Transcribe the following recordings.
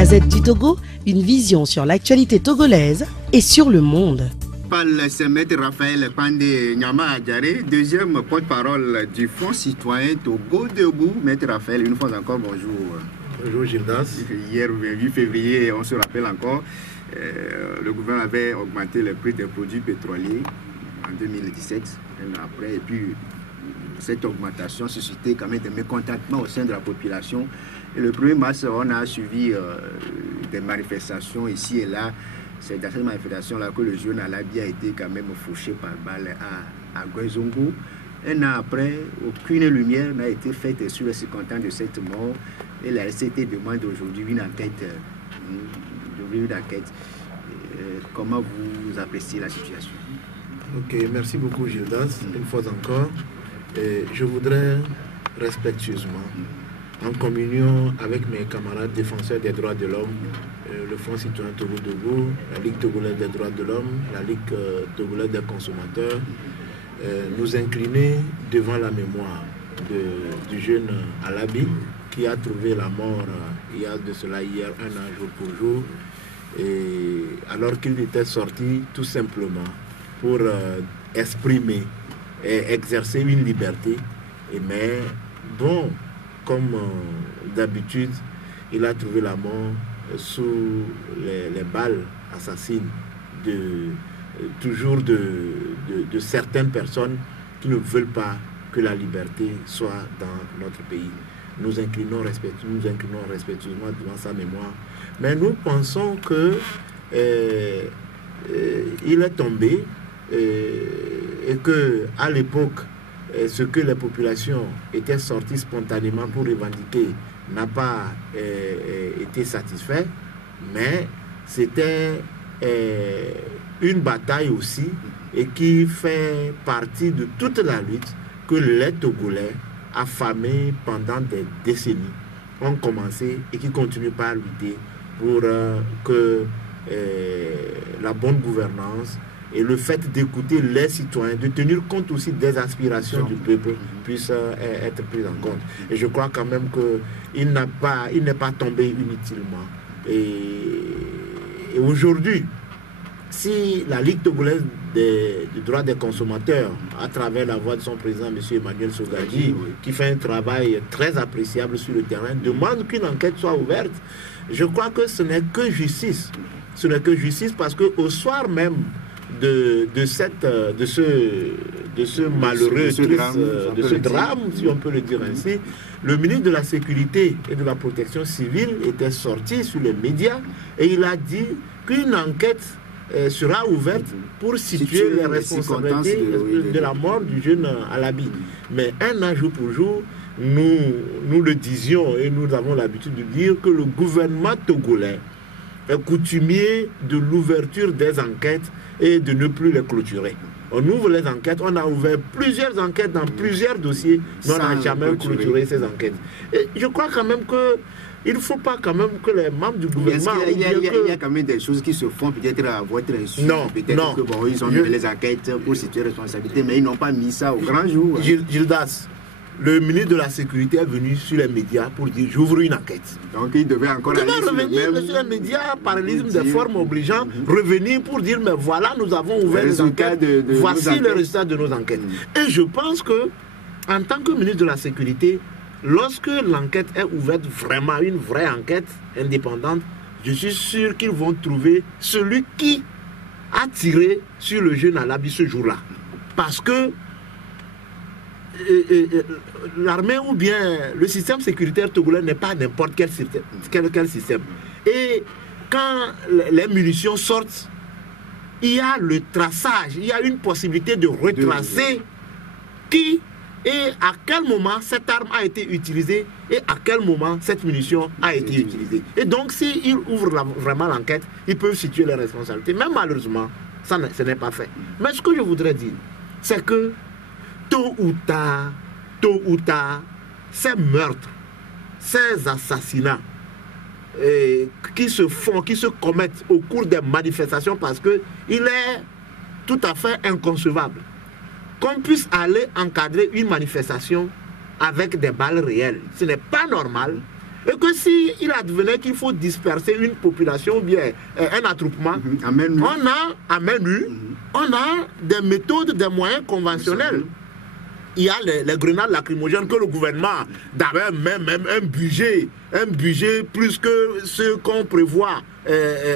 Gazette du Togo, une vision sur l'actualité togolaise et sur le monde. C'est Maître Raphaël Pandé Nyama Adjaré, deuxième porte-parole du Fonds citoyen Togo Debout. Maître Raphaël, une fois encore, bonjour. Bonjour Gildas. Hier, 8 février, on se rappelle encore, le gouvernement avait augmenté le prix des produits pétroliers en 2017, après, et puis cette augmentation suscitait quand même des mécontentements au sein de la population. Et le 1er mars, on a suivi des manifestations ici et là. C'est dans cette manifestation-là que le jeune Alabi a été quand même fauché par balle à Guezongo. Un an après, aucune lumière n'a été faite sur les circonstances de cette mort. Et la RCT demande aujourd'hui une enquête. Comment vous appréciez la situation? Ok, merci beaucoup Gildas. Une fois encore, je voudrais respectueusement, en communion avec mes camarades défenseurs des droits de l'homme, le Fonds citoyen Togo Debout, la Ligue togolaise des droits de l'homme, la Ligue togolaise des consommateurs, nous incliner devant la mémoire du jeune Alabi qui a trouvé la mort il y a de cela hier, un an jour pour jour, et alors qu'il était sorti tout simplement pour exprimer et exercer une liberté. Mais bon, comme d'habitude, il a trouvé la mort sous les balles assassines toujours de certaines personnes qui ne veulent pas que la liberté soit dans notre pays. Nous inclinons respectueusement devant sa mémoire. Mais nous pensons que il est tombé et que à l'époque, ce que les populations étaient sorties spontanément pour revendiquer n'a pas été satisfait, mais c'était une bataille aussi et qui fait partie de toute la lutte que les Togolais, affamés pendant des décennies, ont commencé et qui continuent par lutter pour que la bonne gouvernance et le fait d'écouter les citoyens, de tenir compte aussi des aspirations du peuple puisse être pris en compte. Et je crois quand même qu'il n'est pas tombé inutilement. Et aujourd'hui, si la Ligue togolaise des droits des consommateurs, à travers la voix de son président, M. Emmanuel Sogadji, qui fait un travail très appréciable sur le terrain, demande qu'une enquête soit ouverte, je crois que ce n'est que justice. Ce n'est que justice parce qu'au soir même de ce malheureux, de ce drame, si on peut le dire ainsi, le ministre de la Sécurité et de la Protection civile était sorti sur les médias et il a dit qu'une enquête sera ouverte pour situer les responsabilités de la mort du jeune Alabi. Mais un an jour pour jour, nous le disions et nous avons l'habitude de dire que le gouvernement togolais est coutumier de l'ouverture des enquêtes et de ne plus les clôturer. On ouvre les enquêtes, on a ouvert plusieurs enquêtes dans plusieurs dossiers, mais on n'a jamais clôturé ces enquêtes. Et je crois quand même qu'il ne faut pas quand même que les membres du gouvernement... Il y a quand même des choses qui se font peut-être à votre insu. Peut-être que bon, ils ont mis les enquêtes pour situer responsabilité, mais ils n'ont pas mis ça au grand jour. Gildas, le ministre de la Sécurité est venu sur les médias pour dire j'ouvre une enquête. Donc il devait encore revenir sur les médias, parallélisme des formes obligeant, revenir pour dire mais voilà, nous avons ouvert les enquêtes, voici le résultat de nos enquêtes. Et je pense que en tant que ministre de la Sécurité, lorsque l'enquête est ouverte, vraiment une vraie enquête indépendante, je suis sûr qu'ils vont trouver celui qui a tiré sur le jeune Alabi ce jour-là. Parce que l'armée ou bien le système sécuritaire togolais n'est pas n'importe quel système. Et quand les munitions sortent, il y a le traçage, il y a une possibilité de retracer qui et à quel moment cette arme a été utilisée et à quel moment cette munition a été utilisée. Et donc s'ils ouvrent vraiment l'enquête, ils peuvent situer les responsabilités. Mais malheureusement, ce n'est pas fait. Mais ce que je voudrais dire, c'est que tôt ou tard, ces meurtres, ces assassinats qui se commettent au cours des manifestations, parce qu'il est tout à fait inconcevable qu'on puisse aller encadrer une manifestation avec des balles réelles. Ce n'est pas normal. Et que s'il advenait qu'il faut disperser une population ou bien un attroupement, on a à main nue, on a des méthodes, des moyens conventionnels. Il y a les grenades lacrymogènes que le gouvernement, d'abord même un budget plus que ce qu'on prévoit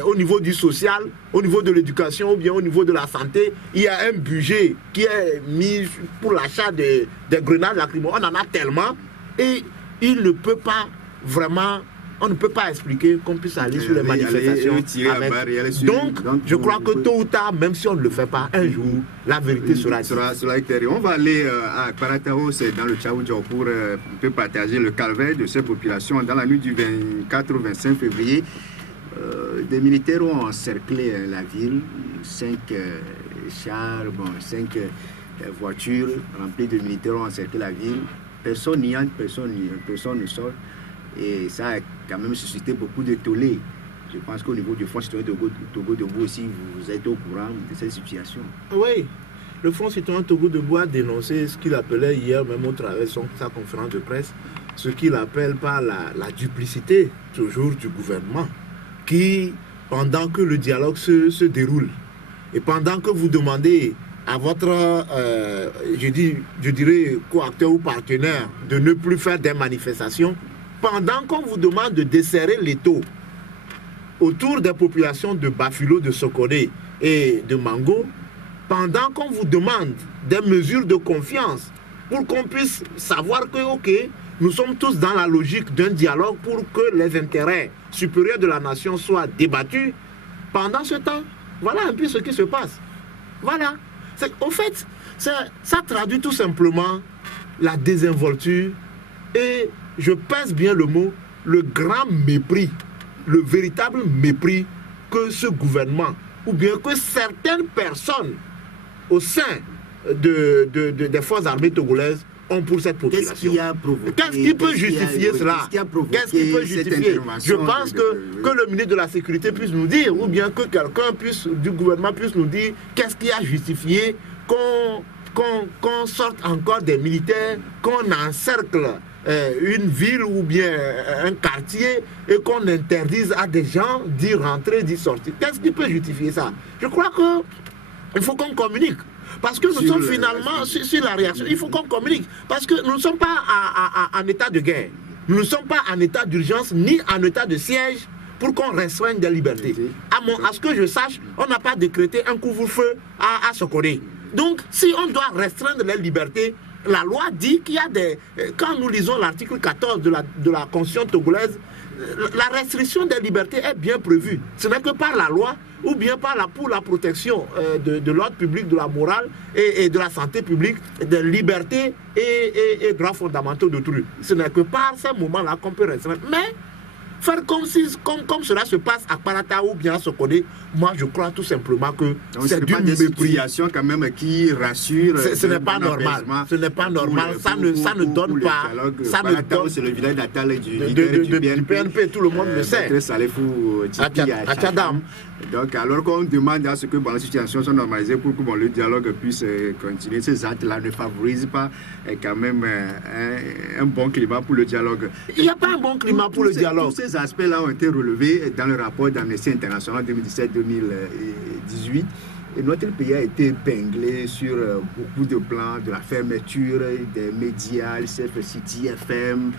au niveau du social, au niveau de l'éducation ou bien au niveau de la santé. Il y a un budget qui est mis pour l'achat des grenades lacrymogènes. On en a tellement et il ne peut pas vraiment... On ne peut pas expliquer qu'on puisse aller sur les manifestations. Donc, je crois que tôt ou tard, même si on ne le fait pas, un jour, la vérité sera éclairée. On va aller à Paratao, c'est dans le Tchaoudjo, pour un peu partager le calvaire de ces populations. Dans la nuit du 24 au 25 février, des militaires ont encerclé la ville. 5 chars, 5 voitures remplies de militaires ont encerclé la ville. Personne n'y entre, personne ne sort. Et ça a quand même suscité beaucoup de tollé. Je pense qu'au niveau du Front citoyen Togo Debout aussi, vous êtes au courant de cette situation. Oui, le Front citoyen Togo Debout a dénoncé ce qu'il appelait hier, même au travers de sa conférence de presse, ce qu'il appelle par la duplicité, toujours du gouvernement, qui, pendant que le dialogue se déroule, et pendant que vous demandez à votre, je dirais, coacteur ou partenaire de ne plus faire des manifestations, pendant qu'on vous demande de desserrer l'étau autour des populations de Bafilo, de Sokone et de Mango, pendant qu'on vous demande des mesures de confiance pour qu'on puisse savoir que, ok, nous sommes tous dans la logique d'un dialogue pour que les intérêts supérieurs de la nation soient débattus, pendant ce temps, voilà un peu ce qui se passe. Voilà. Au fait, ça traduit tout simplement la désinvolture et, je pèse bien le mot, le grand mépris, le véritable mépris que ce gouvernement, ou bien que certaines personnes au sein des forces armées togolaises ont pour cette population. Qu'est-ce qui peut justifier cela? Qu'est-ce qui peut justifier? Je pense que le ministre de la Sécurité puisse nous dire, ou bien que quelqu'un du gouvernement puisse nous dire, qu'est-ce qui a justifié qu'on sorte encore des militaires, qu'on encercle une ville ou bien un quartier et qu'on interdise à des gens d'y rentrer, d'y sortir. Qu'est-ce qui peut justifier ça? Je crois qu'il faut qu'on communique. Parce que nous sommes finalement sur la réaction. Il faut qu'on communique. Parce que nous ne sommes pas en état de guerre. Nous ne sommes pas en état d'urgence ni en état de siège pour qu'on restreigne des libertés. À ce que je sache, on n'a pas décrété un couvre-feu à Sokone. Donc, si on doit restreindre les libertés, la loi dit qu'il y a des... Quand nous lisons l'article 14 de la Constitution togolaise, la restriction des libertés est bien prévue. Ce n'est que par la loi ou bien pour la protection de l'ordre public, de la morale et de la santé publique, des libertés et droits fondamentaux d'autrui. Ce n'est que par ces moments-là qu'on peut restreindre. Mais faire comme cela se passe à Parata ou bien à Sokone, moi je crois tout simplement que c'est du mépris. Quand même qui rassure. Ce n'est pas normal. Ce n'est pas normal. Ça ne donne pas. Ça ne donne. C'est le village natal du PNP, tout le monde le sait. À Tchadam. Donc, alors qu'on demande à ce que la situation soit normalisée pour que le dialogue puisse continuer, ces actes-là ne favorisent pas quand même un bon climat pour le dialogue. Il n'y a pas un bon climat pour le dialogue. Tous ces aspects-là ont été relevés dans le rapport d'Amnesty International 2017-2018. Et notre pays a été épinglé sur beaucoup de plans, de la fermeture des médias, le City FM,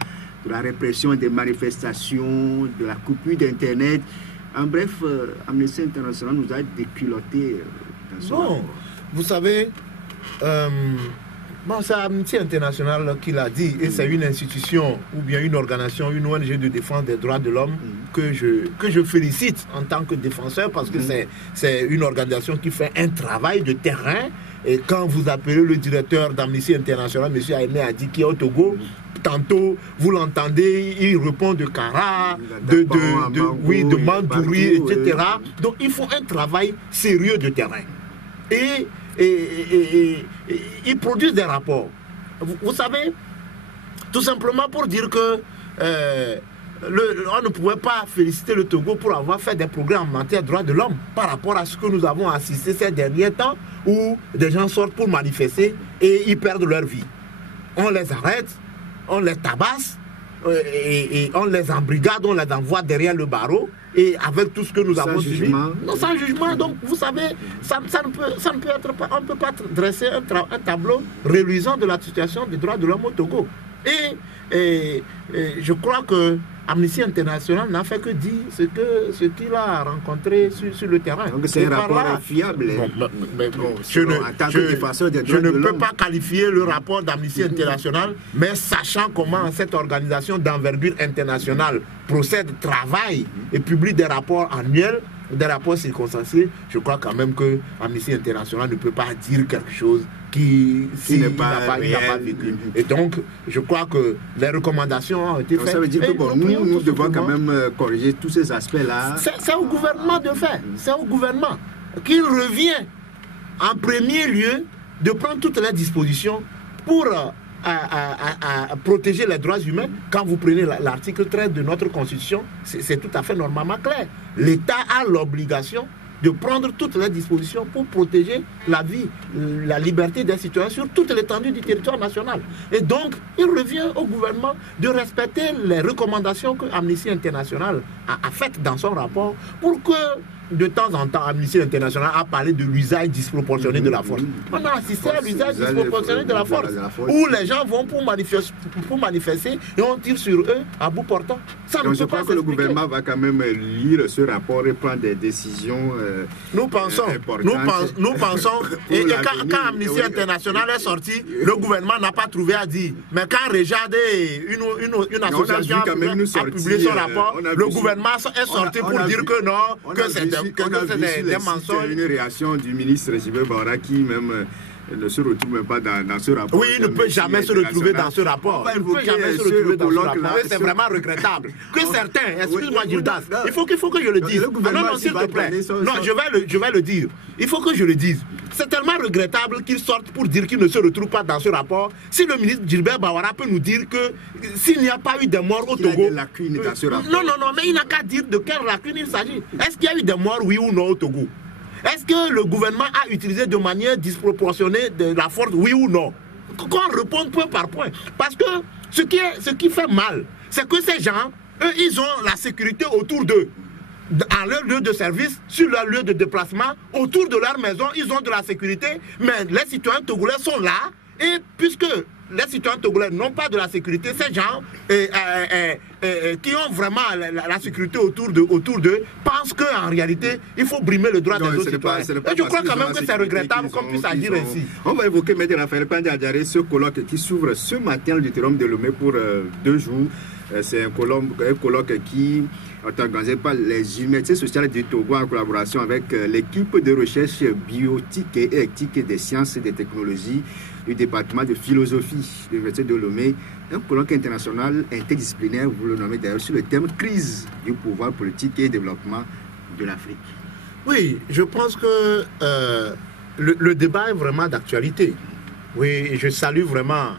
de la répression des manifestations, de la coupure d'Internet. En bref, Amnesty International nous a déculottés dans son rapport. Vous savez, c'est Amnesty International qui l'a dit, et c'est une institution ou bien une organisation, une ONG de défense des droits de l'homme que je félicite en tant que défenseur parce que c'est une organisation qui fait un travail de terrain. Et quand vous appelez le directeur d'Amnesty International, M. Aimé Adi, qui est au Togo, tantôt vous l'entendez, il répond de Kara, de Mandouri, etc. Donc il faut un travail sérieux de terrain. Et ils produisent des rapports. Vous savez, tout simplement pour dire que on ne pouvait pas féliciter le Togo pour avoir fait des progrès en matière de droits de l'homme par rapport à ce que nous avons assisté ces derniers temps où des gens sortent pour manifester et ils perdent leur vie. On les arrête, on les tabasse, et on les embrigade, on les envoie derrière le barreau, et avec tout ce que nous avons subi. Non, sans jugement. Donc, vous savez, ça ne peut être pas, on ne peut pas dresser un tableau reluisant de la situation des droits de l'homme au Togo. Et je crois que Amnesty International n'a fait que dire ce qu'il a rencontré sur le terrain. Donc c'est un rapport fiable. Je ne peux pas qualifier le rapport d'Amnesty International, mais sachant comment cette organisation d'envergure internationale procède, travaille et publie des rapports annuels, des rapports circonstanciés, je crois quand même que Amnesty International ne peut pas dire quelque chose qui n'a pas vécu. Et donc, je crois que les recommandations ont été faites. Ça veut dire que nous devons quand même corriger tous ces aspects-là. C'est au gouvernement de faire. C'est au gouvernement qu'il revient en premier lieu de prendre toutes les dispositions pour à protéger les droits humains. Quand vous prenez l'article 13 de notre Constitution, c'est tout à fait normalement clair. L'État a l'obligation de prendre toutes les dispositions pour protéger la vie, la liberté des citoyens sur toute l'étendue du territoire national. Et donc, il revient au gouvernement de respecter les recommandations que Amnesty International a faites dans son rapport pour que, de temps en temps, Amnesty International a parlé de l'usage disproportionné de la force. On a assisté à l'usage disproportionné de la force, où les gens vont pour manifester et on tire sur eux à bout portant. Donc je crois que le gouvernement va quand même lire ce rapport et prendre des décisions nous pensons, et quand Amnesty International est sorti, le gouvernement n'a pas trouvé à dire. Mais quand Rejade, une association a publié son rapport, le gouvernement est sorti pour dire que non, que c'est des mensonges. Une réaction du ministre Gilbert Bawara qui même ne se retrouve même pas dans ce rapport. Oui, il ne peut jamais se retrouver dans ce rapport. Il ne peut jamais se retrouver dans ce rapport. C'est vraiment regrettable. Que certains, excuse-moi Gildas, il faut que je le dise. Non, s'il te plaît. Non, je vais le dire. Il faut que je le dise. C'est tellement regrettable qu'ils sortent pour dire qu'ils ne se retrouvent pas dans ce rapport. Si le ministre Gilbert Bawara peut nous dire que s'il n'y a pas eu de morts au Togo... Il y a des lacunes dans ce rapport. Non, mais il n'a qu'à dire de quelles lacunes il s'agit. Est-ce qu'il y a eu des morts, oui ou non, au Togo? Est-ce que le gouvernement a utilisé de manière disproportionnée de la force, oui ou non? Qu'on réponde point par point. Parce que ce qui fait mal, c'est que ces gens, eux, ils ont la sécurité autour d'eux. À leur lieu de service, sur leur lieu de déplacement, autour de leur maison, ils ont de la sécurité, mais les citoyens togolais sont là, et puisque les citoyens togolais n'ont pas de la sécurité, ces gens qui ont vraiment la sécurité autour d'eux pensent qu'en réalité, il faut brimer le droit des autres citoyens. Et je crois quand même que c'est regrettable qu'on puisse agir ainsi. On va évoquer, M. Raphaël Pandiadjaré, ce colloque qui s'ouvre ce matin à l'auditorium de Lomé pour 2 jours. C'est un colloque qui est organisé par les humanités sociales du Togo en collaboration avec l'équipe de recherche biotique et éthique des sciences et des technologies du département de philosophie de l'Université de Lomé. Un colloque international interdisciplinaire, vous le nommez d'ailleurs, sur le thème crise du pouvoir politique et développement de l'Afrique. Oui, je pense que le débat est vraiment d'actualité. Oui, je salue vraiment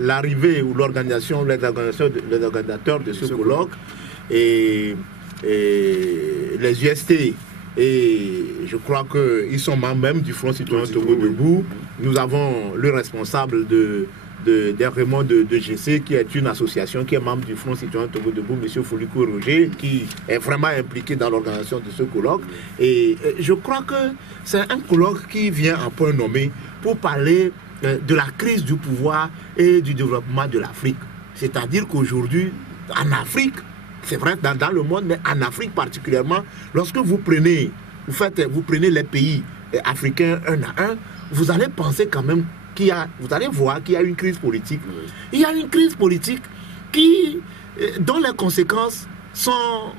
l'arrivée ou l'organisation, les organisateurs de ce colloque et les UST. Et je crois qu'ils sont membres même du Front Citoyen Togo Debout. Nous avons le responsable Raymond de GC, qui est une association qui est membre du Front Citoyen Togo Debout, M. Foulikou Roger, qui est vraiment impliqué dans l'organisation de ce colloque. Et je crois que c'est un colloque qui vient à point nommé pour parler de la crise du pouvoir et du développement de l'Afrique. C'est-à-dire qu'aujourd'hui, en Afrique, c'est vrai dans le monde, mais en Afrique particulièrement, lorsque vous prenez les pays africains un à un, vous allez penser quand même vous allez voir qu'il y a une crise politique. Il y a une crise politique dont les conséquences sont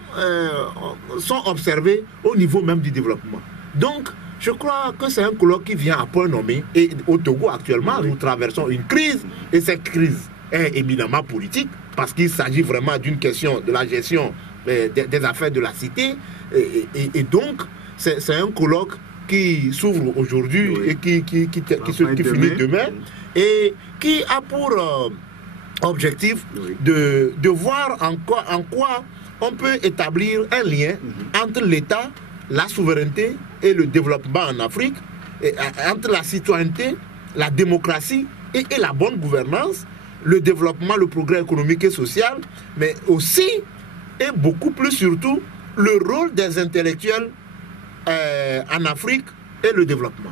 observées au niveau même du développement. Donc, je crois que c'est un colloque qui vient à point nommé. Et au Togo, actuellement, nous traversons une crise. Et cette crise est éminemment politique, parce qu'il s'agit vraiment d'une question de la gestion des affaires de la cité. Et donc, c'est un colloque qui s'ouvre aujourd'hui et qui finit demain. Et qui a pour objectif de voir en quoi on peut établir un lien entre l'État, la souveraineté et le développement en Afrique, et entre la citoyenneté, la démocratie et la bonne gouvernance, le développement, le progrès économique et social, mais aussi, et beaucoup plus surtout, le rôle des intellectuels en Afrique et le développement.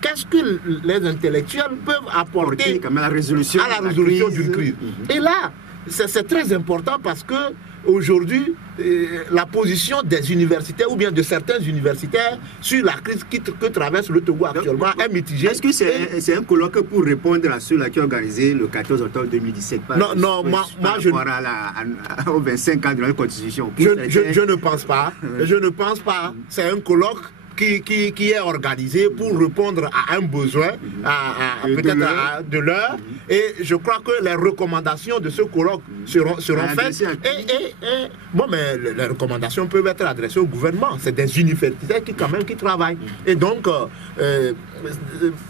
Qu'est-ce que les intellectuels peuvent apporter à la résolution d'une crise. Et là, c'est très important parce que aujourd'hui, la position des universitaires ou bien de certains universitaires sur la crise que traverse le Togo actuellement est mitigée. Est-ce que c'est un colloque pour répondre à ceux-là qui ont organisé le 14 octobre 2017 Non, moi je aux 25 ans de la Constitution. Je ne pense pas. Je ne pense pas. C'est un colloque qui est organisé pour répondre à un besoin, peut-être de l'heure. Et je crois que les recommandations de ce colloque seront faites. Bon, mais les recommandations peuvent être adressées au gouvernement. C'est des universitaires qui travaillent. Et donc,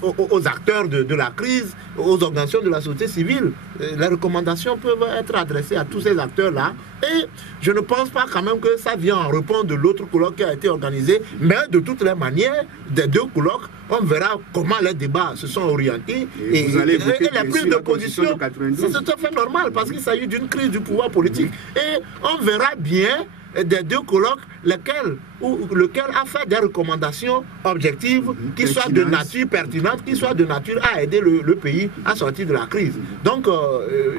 aux acteurs de la crise, aux organisations de la société civile, les recommandations peuvent être adressées à tous ces acteurs-là. Et je ne pense pas quand même que ça vient en réponse de l'autre colloque qui a été organisé, mais de toutes les manières, des deux colloques, on verra comment les débats se sont orientés et la prise de position, c'est tout à fait normal parce qu'il s'agit d'une crise du pouvoir politique. Et on verra bien des deux colloques lequel a fait des recommandations objectives qui soient de nature pertinente, qui soient de nature à aider le pays à sortir de la crise. Donc,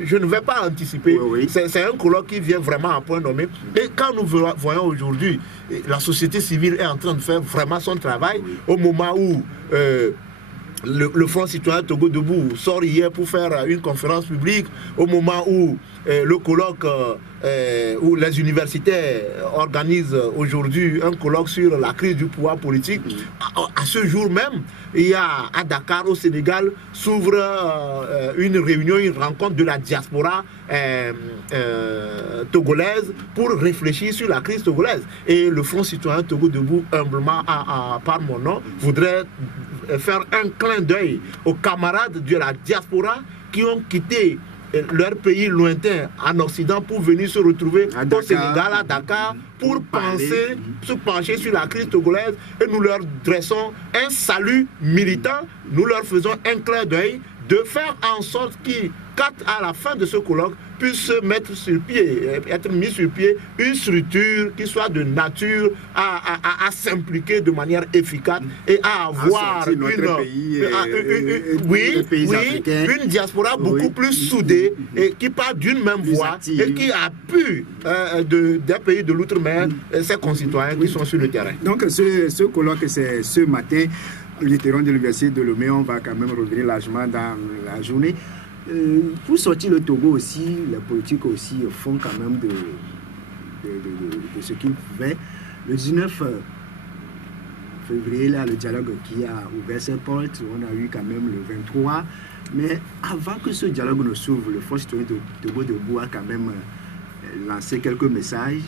je ne vais pas anticiper. C'est un colloque qui vient vraiment à point nommé. Et quand nous voyons aujourd'hui, la société civile est en train de faire vraiment son travail au moment où le Front citoyen Togo Debout sort hier pour faire une conférence publique, au moment où le colloque, où les universitaires organisent aujourd'hui un colloque sur la crise du pouvoir politique. À ce jour même, il y a à Dakar, au Sénégal, s'ouvre une réunion, une rencontre de la diaspora togolaise pour réfléchir sur la crise togolaise. Et le Front citoyen Togo Debout, humblement, par mon nom, voudrait faire un clin d'œil aux camarades de la diaspora qui ont quitté leur pays lointain en Occident pour venir se retrouver au Sénégal, à Dakar, pour se pencher sur la crise togolaise, et nous leur dressons un salut militant, nous leur faisons un clin d'œil de faire en sorte qu'à la fin de ce colloque, puisse mettre sur pied, être mis sur pied une structure qui soit de nature à s'impliquer de manière efficace et à avoir une diaspora beaucoup plus soudée et qui parle d'une même voix et qui appuie des pays de l'outre-mer ses concitoyens qui sont sur le terrain. Donc ce colloque, c'est ce matin, les terrains de l'université de Lomé, on va quand même revenir largement dans la journée. Pour sortir le Togo aussi, les politiques aussi font quand même de ce qu'ils pouvaient. Le 19 février, là, le dialogue qui a ouvert ses portes, on a eu quand même le 23. Mais avant que ce dialogue ne s'ouvre, le Front citoyen de Togo Debout a quand même lancé quelques messages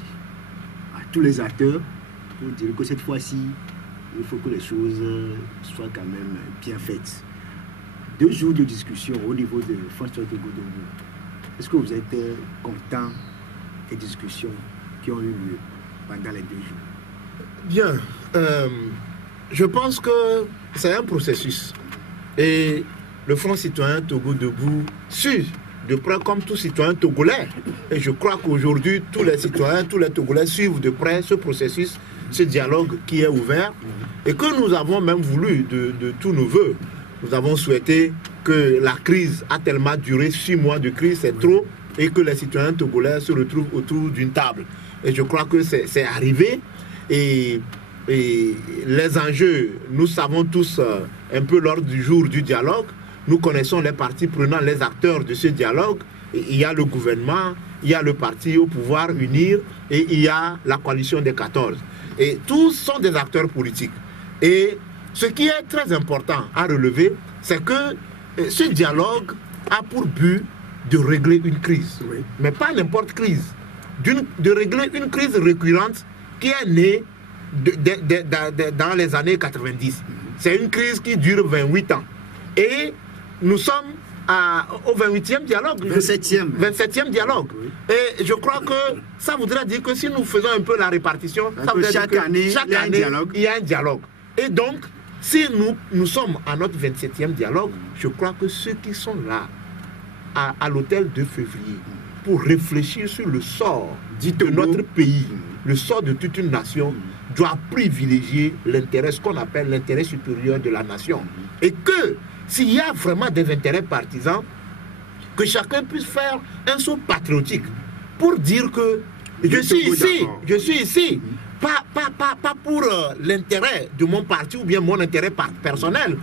à tous les acteurs pour dire que cette fois-ci, il faut que les choses soient quand même bien faites. 2 jours de discussion au niveau de Front citoyen de Togo Debout. Est-ce que vous êtes content des discussions qui ont eu lieu pendant les 2 jours? Bien. Je pense que c'est un processus. Et le Front citoyen Togo Debout suit de près comme tout citoyen togolais. Et je crois qu'aujourd'hui, tous les citoyens, tous les Togolais suivent de près ce processus, ce dialogue qui est ouvert et que nous avons même voulu de tous nos voeux. Nous avons souhaité que la crise a tellement duré, 6 mois de crise, c'est trop, et que les citoyens togolais se retrouvent autour d'une table. Et je crois que c'est arrivé. Et les enjeux, nous savons tous un peu l'ordre du jour du dialogue. Nous connaissons les parties prenantes, les acteurs de ce dialogue. Et il y a le gouvernement, il y a le parti au pouvoir UNIR et il y a la coalition des 14. Et tous sont des acteurs politiques. Et ce qui est très important à relever, c'est que ce dialogue a pour but de régler une crise. Oui. Mais pas n'importe crise. De régler une crise récurrente qui est née dans les années 90. C'est une crise qui dure 28 ans. Et nous sommes au 28e dialogue. 27e dialogue. Oui. Et je crois que ça voudrait dire que si nous faisons un peu la répartition, ça voudrait dire que chaque année, il y a un dialogue. Et donc, si nous sommes à notre 27e dialogue, je crois que ceux qui sont là à l'hôtel de février pour réfléchir sur le sort de notre pays, le sort de toute une nation, doit privilégier l'intérêt, ce qu'on appelle l'intérêt supérieur de la nation. Et que s'il y a vraiment des intérêts partisans, que chacun puisse faire un saut patriotique pour dire que je suis ici, pas pour l'intérêt de mon parti ou bien mon intérêt personnel,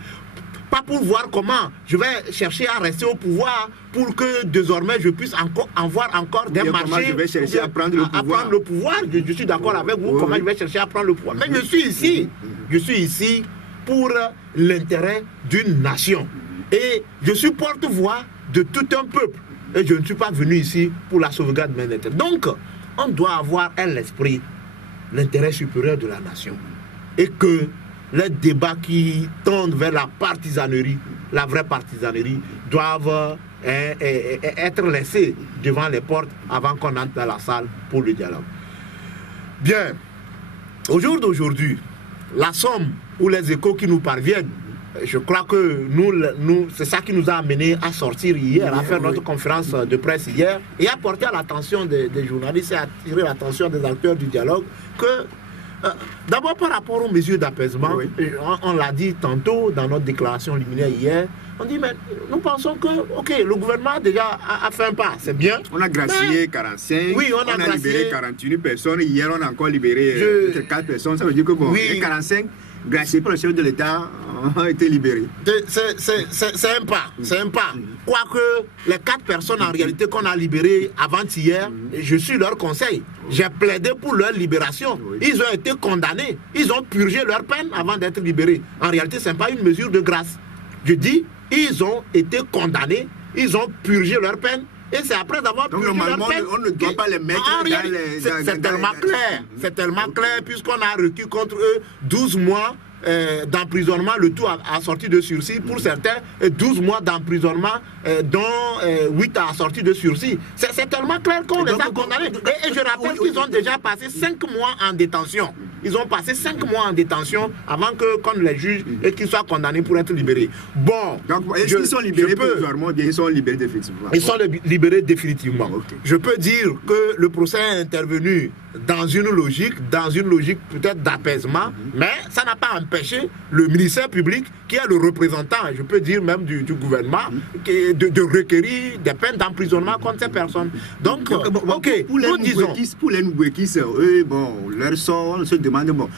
pas pour voir comment je vais chercher à rester au pouvoir pour que désormais je puisse avoir encore des marchés. Je vais chercher à prendre le pouvoir. Je suis d'accord avec vous, comment je vais chercher à prendre le pouvoir. Mais je suis ici pour l'intérêt d'une nation. Et je suis porte-voix de tout un peuple. Et je ne suis pas venu ici pour la sauvegarde de mes intérêts. Donc, on doit avoir à l'esprit l'intérêt supérieur de la nation. Et que les débats qui tendent vers la partisanerie, la vraie partisanerie, doivent être laissés devant les portes avant qu'on entre dans la salle pour le dialogue. Bien, au jour d'aujourd'hui, la somme ou les échos qui nous parviennent, je crois que nous c'est ça qui nous a amené à sortir hier, à faire notre conférence de presse hier, et à porter à l'attention des journalistes et à attirer l'attention des acteurs du dialogue que, d'abord par rapport aux mesures d'apaisement, on l'a dit tantôt dans notre déclaration liminaire hier, on dit mais nous pensons que le gouvernement déjà a fait un pas, c'est bien. On a gracié 45, oui, on a libéré 41 personnes, hier on a encore libéré 4 personnes, ça veut dire que bon, les 45 graciés par le chef de l'État ont été libérés. C'est un pas, c'est un pas. Quoique les 4 personnes en réalité qu'on a libérées avant-hier, je suis leur conseil. J'ai plaidé pour leur libération. Ils ont été condamnés, ils ont purgé leur peine avant d'être libérés. En réalité, ce n'est pas une mesure de grâce. Je dis, ils ont été condamnés, ils ont purgé leur peine. Et c'est après avoir purgé leur peine. On ne doit pas les mettre dans les... C'est tellement clair. C'est tellement clair puisqu'on a requis contre eux 12 mois d'emprisonnement, le tout à sortie de sursis. Pour certains, 12 mois d'emprisonnement, dont 8 à sortie de sursis. C'est tellement clair qu'on les a condamnés. Et je rappelle qu'ils ont déjà passé 5 mois en détention. Ils ont passé 5 mois en détention avant qu'on les juge et qu'ils soient condamnés pour être libérés. Bon. Donc, est-ce qu'ils sont libérés provisoirement ou bien ils sont libérés définitivement? Ils sont libérés définitivement. Je peux dire que le procès est intervenu dans une logique peut-être d'apaisement, mais ça n'a pas empêché le ministère public, qui est le représentant, je peux dire même du gouvernement, de requérir des peines d'emprisonnement contre ces personnes. Donc, nous disons... Pour les Noubouékis, eux, bon, leur sort, on se demande, bon,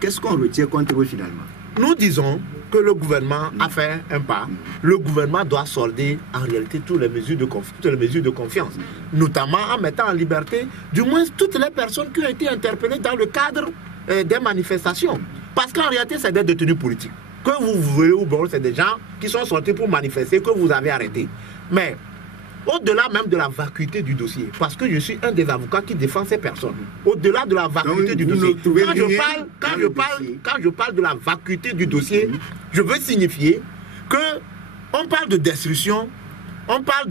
qu'est-ce qu'on retient contre eux finalement? Nous disons que le gouvernement a fait un pas. Le gouvernement doit solder en réalité toutes les mesures de confiance, notamment en mettant en liberté du moins toutes les personnes qui ont été interpellées dans le cadre des manifestations. Parce qu'en réalité, c'est des détenus politiques. Que vous voulez ou bon, c'est des gens qui sont sortis pour manifester, que vous avez arrêtés. Mais au-delà même de la vacuité du dossier, parce que je suis un des avocats qui défend ces personnes, au-delà de la vacuité du dossier, quand je parle de la vacuité du dossier, je veux signifier que on parle de destruction, on parle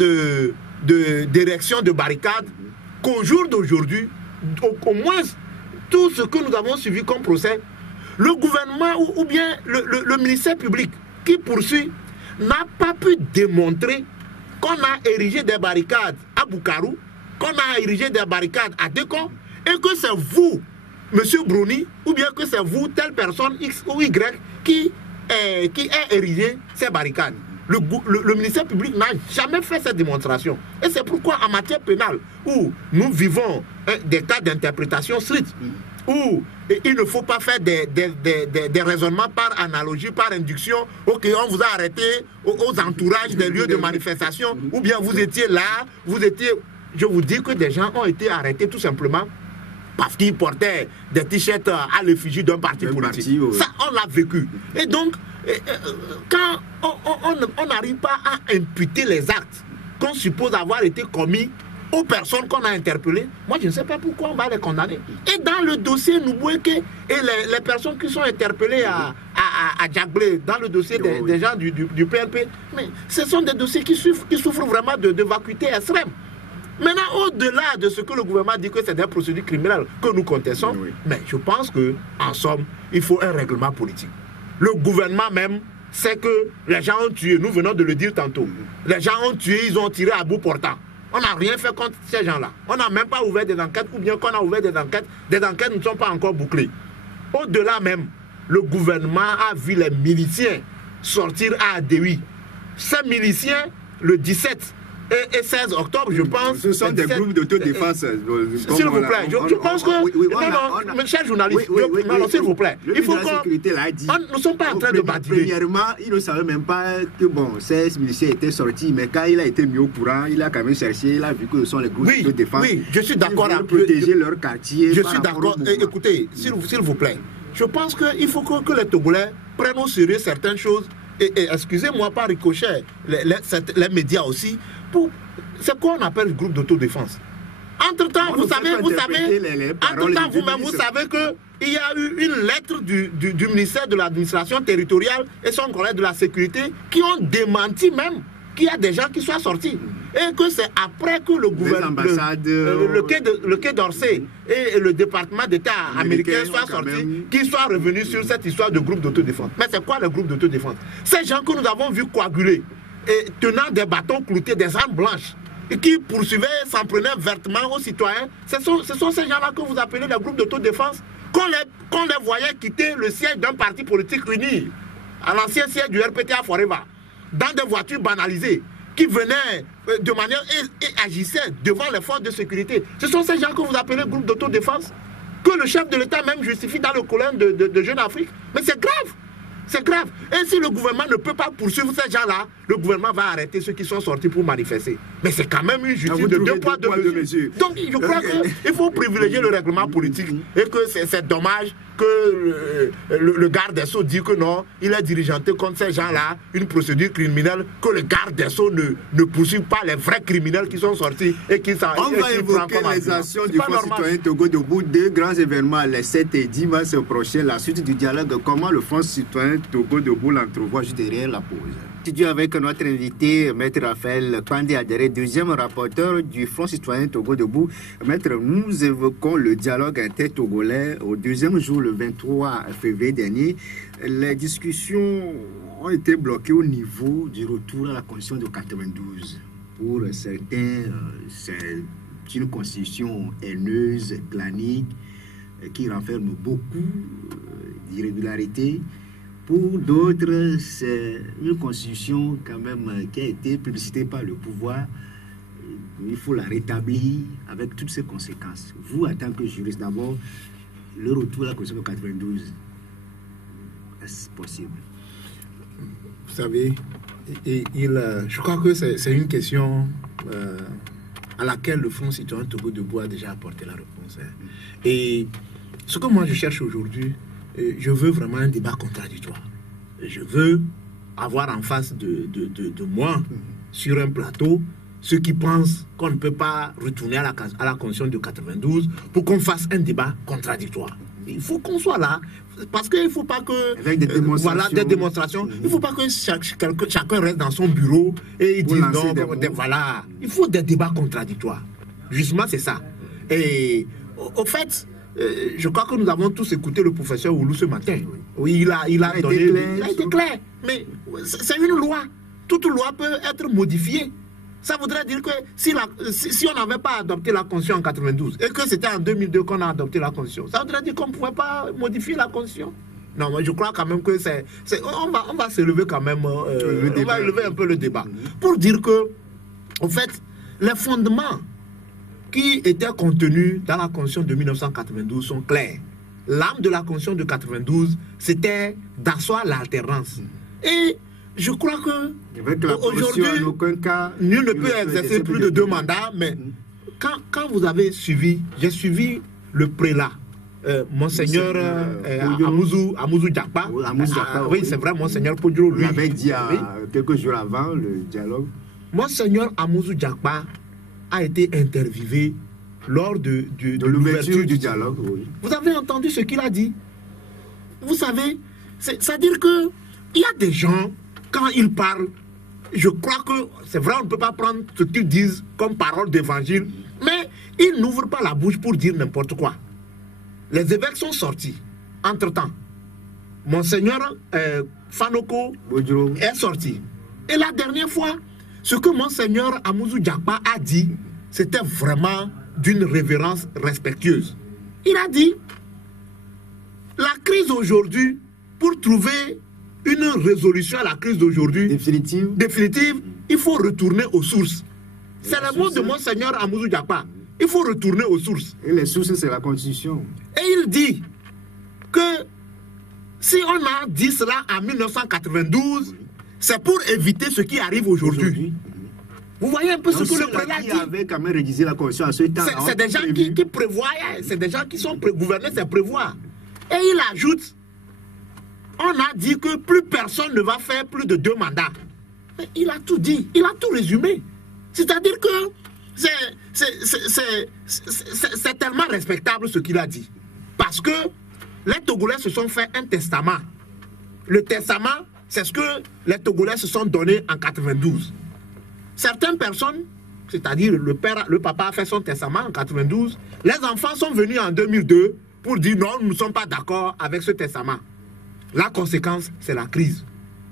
d'érection de barricades, qu'au jour d'aujourd'hui, au moins tout ce que nous avons suivi comme procès, le gouvernement ou bien le ministère public qui poursuit n'a pas pu démontrer qu'on a érigé des barricades à Boukarou, qu'on a érigé des barricades à Dekon, et que c'est vous, monsieur Bruni, ou bien que c'est vous, telle personne X ou Y, qui a érigé ces barricades. Le ministère public n'a jamais fait cette démonstration. Et c'est pourquoi en matière pénale, où nous vivons des cas d'interprétation stricte, où il ne faut pas faire des raisonnements par analogie, par induction. Ok, on vous a arrêté aux entourages des lieux de manifestation, ou bien vous étiez là, je vous dis que des gens ont été arrêtés tout simplement parce qu'ils portaient des t-shirts à l'effigie d'un parti politique. Ça, on l'a vécu. Et donc, quand on n'arrive pas à imputer les actes qu'on suppose avoir été commis aux personnes qu'on a interpellées, moi je ne sais pas pourquoi on va les condamner. Et dans le dossier Noubouéké et les personnes qui sont interpellées à Djaglé, dans le dossier des gens du PNP, mais ce sont des dossiers qui souffrent vraiment de vacuité extrême. Maintenant, au-delà de ce que le gouvernement dit que c'est des procédures criminelles que nous contestons, mais je pense qu'en somme, il faut un règlement politique. Le gouvernement même c'est que les gens ont tué, nous venons de le dire tantôt. Les gens ont tué, ils ont tiré à bout portant. On n'a rien fait contre ces gens-là. On n'a même pas ouvert des enquêtes, ou bien qu'on a ouvert des enquêtes ne sont pas encore bouclées. Au-delà même, le gouvernement a vu les miliciens sortir à Adéoui. Ces miliciens, le 17 et 16 octobre, je pense... Ce sont des groupes d'autodéfense. S'il vous plaît, je pense que... non, cher journaliste, s'il vous plaît, il faut qu'on... Nous ne sommes pas en train de badiner. Premièrement, il ne savait même pas que, bon, ces miliciens étaient sortis, mais quand il a été mis au courant, il a quand même cherché, il a vu que ce sont les groupes d'autodéfense. Oui, je suis d'accord avec... protéger leur quartier. Je suis d'accord. Écoutez, s'il vous plaît, je pense qu'il faut que les Togolais prennent au sérieux certaines choses. Et excusez-moi, par ricochet, les médias aussi. C'est quoi on appelle le groupe d'autodéfense? Entre-temps, vous savez qu'il y a eu une lettre du ministère de l'administration territoriale et son collègue de la sécurité qui ont démenti même qu'il y a des gens qui soient sortis. Et que c'est après que le gouvernement, le Quai d'Orsay et le département d'État américain soient sortis, qu'ils soient revenus sur cette histoire de groupe d'autodéfense. Mais c'est quoi le groupe d'autodéfense? Ces gens que nous avons vus coaguler, et tenant des bâtons cloutés, des armes blanches, et qui poursuivaient, s'en prenaient vertement aux citoyens, ce sont ces gens-là que vous appelez les groupes d'autodéfense. Qu'on les voyait quitter le siège d'un parti politique uni, à l'ancien siège du RPT à Forever, dans des voitures banalisées, qui venaient de manière et agissaient devant les forces de sécurité. Ce sont ces gens que vous appelez groupe d'autodéfense, que le chef de l'État même justifie dans le colonne de Jeune Afrique. Mais c'est grave. C'est grave. Et si le gouvernement ne peut pas poursuivre ces gens-là, le gouvernement va arrêter ceux qui sont sortis pour manifester. Mais c'est quand même une justice de deux poids, deux mesures. Donc je crois qu'il faut privilégier le règlement politique et que c'est dommage que le garde des Sceaux dit que non, il est dirigeanté contre ces gens-là, une procédure criminelle, que le garde des Sceaux ne poursuive pas les vrais criminels qui sont sortis et qui s'en... On va évoquer les actions du Front citoyen Togo Debout, deux grands événements, les 7 et 10 mars prochains, la suite du dialogue, comment le Front citoyen Togo Debout l'entrevoit juste derrière la pause. Studio avec notre invité, Maître Raphaël Pandé Adéré, deuxième rapporteur du Front citoyen Togo Debout. Maître, nous évoquons le dialogue inter-togolais au deuxième jour, le 23 février dernier. Les discussions ont été bloquées au niveau du retour à la Constitution de 92. Pour certains, c'est une constitution haineuse, clanique, qui renferme beaucoup d'irrégularités. Pour d'autres, c'est une constitution quand même qui a été publicitée par le pouvoir. Il faut la rétablir avec toutes ses conséquences. Vous, en tant que juriste, d'abord, le retour à la constitution de 92, est-ce possible? Vous savez, je crois que c'est une question à laquelle le Front citoyen Togo Debout a déjà apporté la réponse. Et ce que moi je cherche aujourd'hui, je veux vraiment un débat contradictoire. Je veux avoir en face de moi, sur un plateau, ceux qui pensent qu'on ne peut pas retourner à la Constitution de 92 pour qu'on fasse un débat contradictoire. Il faut qu'on soit là, parce qu'il ne faut pas que... Avec des démonstrations. Voilà, des démonstrations. Il ne faut pas que chacun reste dans son bureau et il dise non, voilà. Il faut des débats contradictoires. Justement, c'est ça. Et au fait... je crois que nous avons tous écouté le professeur Oulou ce matin. Oui, il a été clair. Mais c'est une loi. Toute loi peut être modifiée. Ça voudrait dire que si on n'avait pas adopté la Constitution en 92 et que c'était en 2002 qu'on a adopté la Constitution, ça voudrait dire qu'on ne pouvait pas modifier la Constitution. Non, mais je crois quand même que on va s'élever quand même, on va élever un peu le débat. Pour dire que, en fait, les fondements qui étaient contenus dans la Constitution de 1992 sont clairs. L'âme de la Constitution de 92, c'était d'asseoir l'alternance. Et je crois que aujourd'hui, nul ne peut exercer plus de 2 mandats, mais quand vous avez suivi, j'ai suivi le prélat, Monseigneur Amouzou Diakpa. Oui, c'est vrai, Monseigneur Podjo, lui. Il avait dit quelques jours avant le dialogue. Monseigneur Amouzou Diakpa a été interviewé lors de l'ouverture du dialogue. Oui. Vous avez entendu ce qu'il a dit? Vous savez, c'est-à-dire que il y a des gens, quand ils parlent, je crois que c'est vrai, on ne peut pas prendre ce qu'ils disent comme parole d'évangile, mais ils n'ouvrent pas la bouche pour dire n'importe quoi. Les évêques sont sortis. Entre-temps, Monseigneur Fanoko Bodjo. est sorti. Et la dernière fois, ce que Monseigneur Amouzou Diakpa a dit, c'était vraiment d'une révérence respectueuse. Il a dit, la crise aujourd'hui, pour trouver une résolution à la crise d'aujourd'hui définitive, il faut retourner aux sources. C'est le mot de Monseigneur Amouzou Diakpa. Il faut retourner aux sources. Et les sources, c'est la Constitution. Et il dit que si on a dit cela en 1992, c'est pour éviter ce qui arrive aujourd'hui. Vous voyez un peu ce que le prélat dit. Avait quand même rédigé la Constitution à ce temps. C'est des gens qui prévoyaient, c'est des gens qui sont gouvernés, c'est prévoir. Et il ajoute, on a dit que plus personne ne va faire plus de 2 mandats. Mais il a tout dit, il a tout résumé. C'est-à-dire que c'est tellement respectable ce qu'il a dit. Parce que les Togolais se sont fait un testament. Le testament, c'est ce que les Togolais se sont donnés en 92. Certaines personnes, c'est-à-dire le papa a fait son testament en 92, les enfants sont venus en 2002 pour dire non, nous ne sommes pas d'accord avec ce testament. La conséquence, c'est la crise.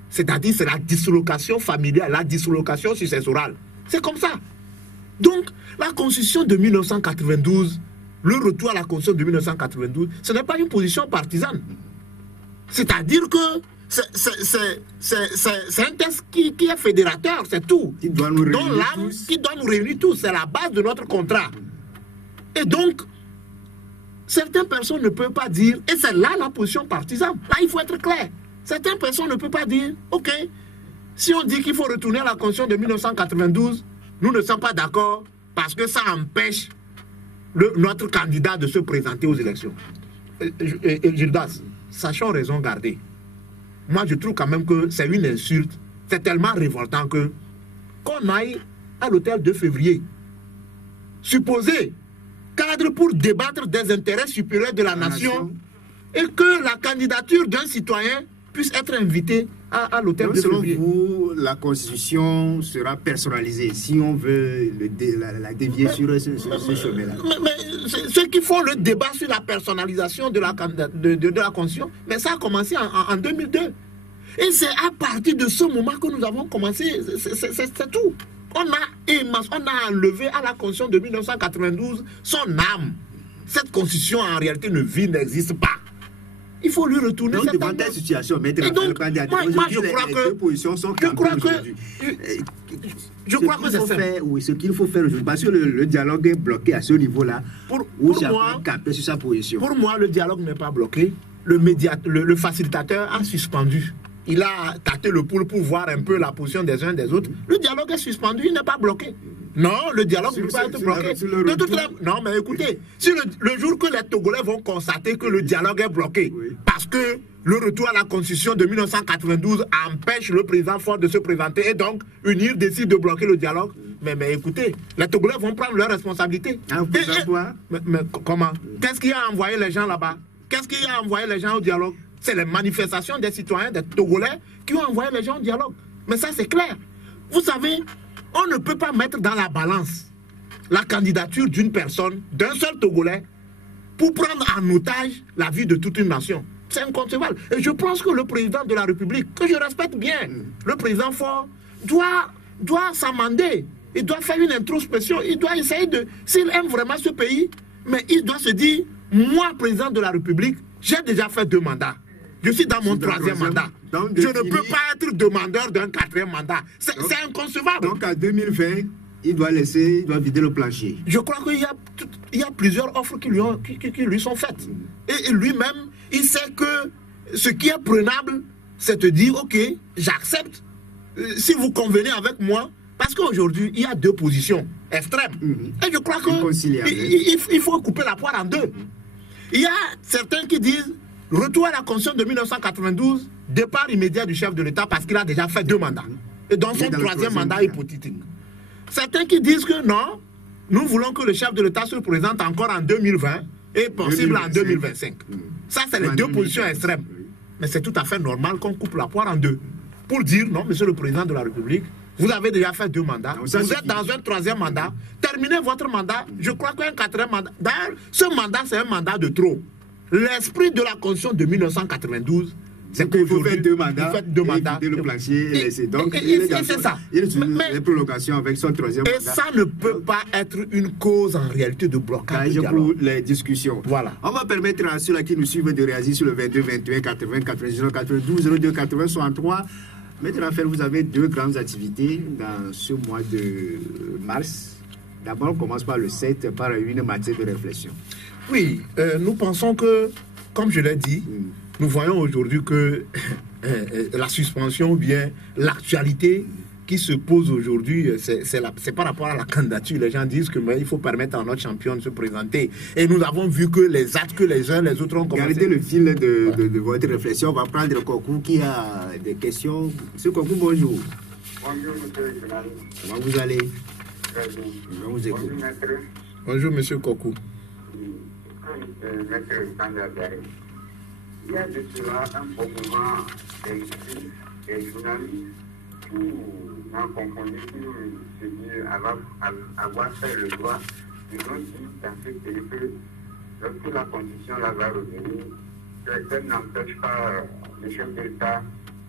C'est-à-dire, c'est la dislocation familiale, la dislocation successorale. C'est comme ça. Donc, la Constitution de 1992, le retour à la Constitution de 1992, ce n'est pas une position partisane. C'est-à-dire que c'est un texte qui est fédérateur, c'est tout. Qui doit nous réunir tous. C'est la base de notre contrat. Et donc, certaines personnes ne peuvent pas dire, et c'est là la position partisane. Là, il faut être clair. Certaines personnes ne peuvent pas dire, ok, si on dit qu'il faut retourner à la Constitution de 1992, nous ne sommes pas d'accord parce que ça empêche notre candidat de se présenter aux élections. Et Gildas, sachant raison garder. Moi, je trouve quand même que c'est une insulte. C'est tellement révoltant que qu'on aille à l'hôtel de février, supposé cadre pour débattre des intérêts supérieurs de la nation, et que la candidature d'un citoyen puisse être invitée à l'hôtel de février. Selon vous, la Constitution sera personnalisée si on veut la dévier sur ce chemin-là. Mais ceux qui font le débat sur la personnalisation de la Constitution, mais ça a commencé en 2002. Et c'est à partir de ce moment que nous avons commencé, c'est tout. On a enlevé à la Constitution de 1992 son âme. Cette Constitution, en réalité, n'existe pas. Il faut lui retourner cette âme. Devant situation, moi, je crois que c'est ça. Oui, ce qu'il faut faire aujourd'hui, parce que le dialogue est bloqué à ce niveau-là, pour moi, camper sur sa position. Pour moi, le dialogue n'est pas bloqué. Le facilitateur a suspendu. Il a tâté le pouls pour voir un peu la position des uns des autres. Le dialogue est suspendu, il n'est pas bloqué. Non, le dialogue ne peut pas être bloqué. Non, mais écoutez, si le jour que les Togolais vont constater que le dialogue est bloqué, parce que le retour à la Constitution de 1992 empêche le président Faure de se présenter, et donc UNIR décide de bloquer le dialogue, mais écoutez, les Togolais vont prendre leurs responsabilités. Mais comment? Qu'est-ce qui a envoyé les gens là-bas? Qu'est-ce qui a envoyé les gens au dialogue? C'est les manifestations des citoyens, des Togolais, qui ont envoyé les gens au dialogue. Mais ça, c'est clair. Vous savez, on ne peut pas mettre dans la balance la candidature d'une personne, d'un seul Togolais, pour prendre en otage la vie de toute une nation. C'est inconcevable. Et je pense que le président de la République, que je respecte bien, le président Faure, doit s'amender. Il doit faire une introspection. Il doit essayer de... S'il aime vraiment ce pays, mais il doit se dire, moi, président de la République, j'ai déjà fait 2 mandats. Je suis dans mon 3e mandat. Je ne peux pas être demandeur d'un 4e mandat. C'est inconcevable. Donc en 2020, il doit vider le plancher. Je crois qu'il y a plusieurs offres qui lui sont faites. Et lui-même, il sait que ce qui est prenable, c'est de dire, ok, j'accepte. Si vous convenez avec moi, parce qu'aujourd'hui, il y a 2 positions extrêmes. Et je crois qu'il faut couper la poire en 2. Il y a certains qui disent, retour à la Constitution de 1992, départ immédiat du chef de l'État parce qu'il a déjà fait 2 mandats. Et dans son 3e mandat hypothétique. Certains qui disent que non, nous voulons que le chef de l'État se présente encore en 2020 et possible en 2025. Ça, c'est les 2 positions extrêmes. Mais c'est tout à fait normal qu'on coupe la poire en 2. Pour dire, non, monsieur le président de la République, vous avez déjà fait 2 mandats, vous êtes dans un 3e mandat, terminez votre mandat, je crois qu'un 4e mandat. D'ailleurs, ce mandat, c'est un mandat de trop. L'esprit de la Constitution de 1992 C'est qu'il faut faire 2 vous mandats. faites 2 mandats. Et le plancher et laisser. Donc, c'est ça. Il utilise Mais- les prolongations avec son 3e mandat. Et ça ne peut pas être une cause en réalité de blocage. du dialogue. Pour les discussions. Voilà. On va permettre à ceux-là qui nous suivent de réagir sur le 22, 21, 80, 99, 92, 02, 80, 63. Maître Raphaël, vous avez 2 grandes activités dans ce mois de mars. D'abord, on commence par le 7, par une matière de réflexion. Oui, nous pensons que, comme je l'ai dit, nous voyons aujourd'hui que la suspension ou bien l'actualité qui se pose aujourd'hui, c'est par rapport à la candidature. Les gens disent qu'il faut permettre à notre champion de se présenter. Et nous avons vu que les actes que les uns les autres ont commencé... Gardez le fil de votre réflexion. On va prendre Kokou qui a des questions. Monsieur Kokou, bonjour. Bonjour, monsieur le journaliste. Comment vous allez? Très bien. On vous écoute. Bonjour, maître. Bonjour, monsieur Kokou. Maître Sandra Garé. Il y a de cela un bon moment des journalistes qui ont confondu pour se dire avoir fait le droit. Ils ont dit dans ce pays que lorsque la condition là va revenir, certains n'empêchent pas le chef d'État